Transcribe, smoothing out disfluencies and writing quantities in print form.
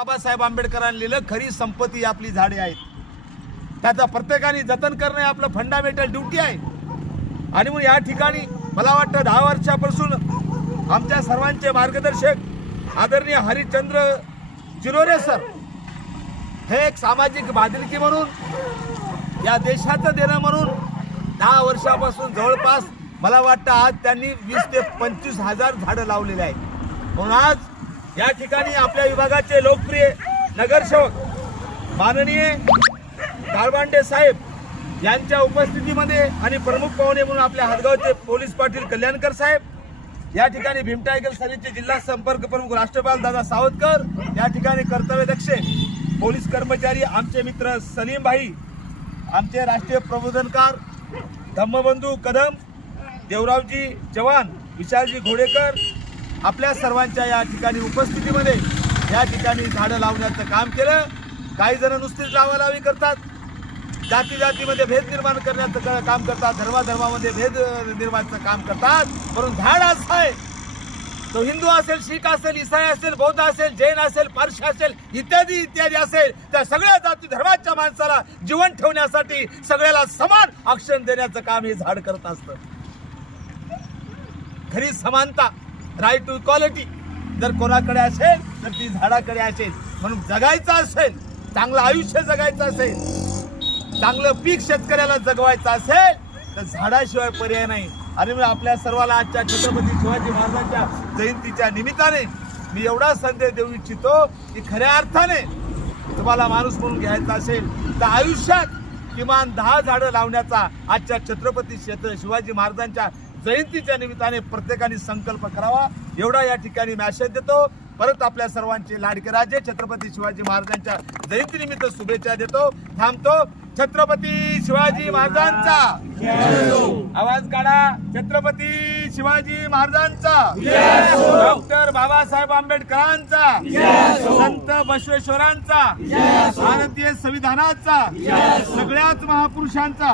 बाबासाहेब आंबेडकरांनी लिहिलं, खरी संपत्ती आपली झाडे आहेत, त्याचा प्रत्येकाने जतन करणे आपलं फंडामेंटल ड्युटी आहे। आणि म्हणून या ठिकाणी मला वाटतं 10 वर्षापासून आमच्या सर्वांचे मार्गदर्शक आदरणीय हरिश्चंद्र चिरोरे सर हे एक सामाजिक बांधिलकी म्हणून या देशाचं देणं म्हणून 10 वर्षापासून जवळपास मला वाटतं आज त्यांनी 20 ते 25 हजार झाडं लावलेले आहेत। म्हणून आज या ठिकाणी आपल्या विभागाचे लोकप्रिय नगरसेवक माननीय गाळबांडे साहेब यांच्या उपस्थितीमध्ये आणि प्रमुख पाहुणे म्हणून आपल्या हदगावचे पोलीस पाटील कल्याणकर साहेब, या ठिकाणी भीमटायगल सरीचे जिल्हा संपर्क प्रमुख राष्ट्रपाल दादा सावतकर, या ठिकाणी कर्तव्यदक्ष पोलीस कर्मचारी आमचे मित्र सलीम भाई, आमचे राष्ट्रीय प्रबोधनकार धम्मबंधू कदम, देवरावजी चव्हाण, विशालजी घोडेकर, आपल्या सर्वांच्या या ठिकाणी उपस्थितीमध्ये या ठिकाणी झाडं लावण्याचं काम केलं। काही जण नुसतीच लावालावी करतात, जाती जातीमध्ये भेद निर्माण करण्याचं काम करतात, धर्माधर्मामध्ये भेद निर्माणाचं काम करतात, म्हणून झाड असं आहे तो हिंदू असेल, शीख असेल, ईसाई असेल, बौद्ध असेल, जैन असेल, पारशी असेल, इत्यादी इत्यादी असेल, त्या सगळ्या जाती धर्माच्या माणसाला जीवन ठेवण्यासाठी सगळ्याला समान आरक्षण देण्याचं काम हे झाड करत असतं। खरी समानता, राईट टू इक्वालिटी जर कोणाकडे असेल तर ती झाडाकडे असेल। म्हणून जगायचं असेल, चांगलं आयुष्य जगायचं असेल, चांगलं पीक शेतकऱ्याला जगवायचं असेल तर झाडाशिवाय पर्याय नाही। आणि मी आपल्या सर्वांना आजच्या छत्रपती शिवाजी महाराजांच्या जयंतीच्या निमित्ताने मी एवढा संदेश देऊ इच्छितो की खऱ्या अर्थाने तुम्हाला माणूस म्हणून घ्यायचा असेल तर आयुष्यात किमान 10 झाडं लावण्याचा आजच्या छत्रपती शिवाजी महाराजांच्या जयंतीच्या निमित्ताने प्रत्येकाने संकल्प करावा, एवढा या ठिकाणी मॅसेज देतो। परत आपल्या सर्वांचे लाडके राजे छत्रपती शिवाजी महाराजांच्या जयंतीनिमित्त शुभेच्छा देतो, थांबतो। छत्रपती शिवाजी महाराजांचा आवाज काढा, छत्रपती शिवाजी महाराजांचा, डॉक्टर बाबासाहेब आंबेडकरांचा, संत बसवेश्वरांचा, भारतीय संविधानाचा, सगळ्याच महापुरुषांचा।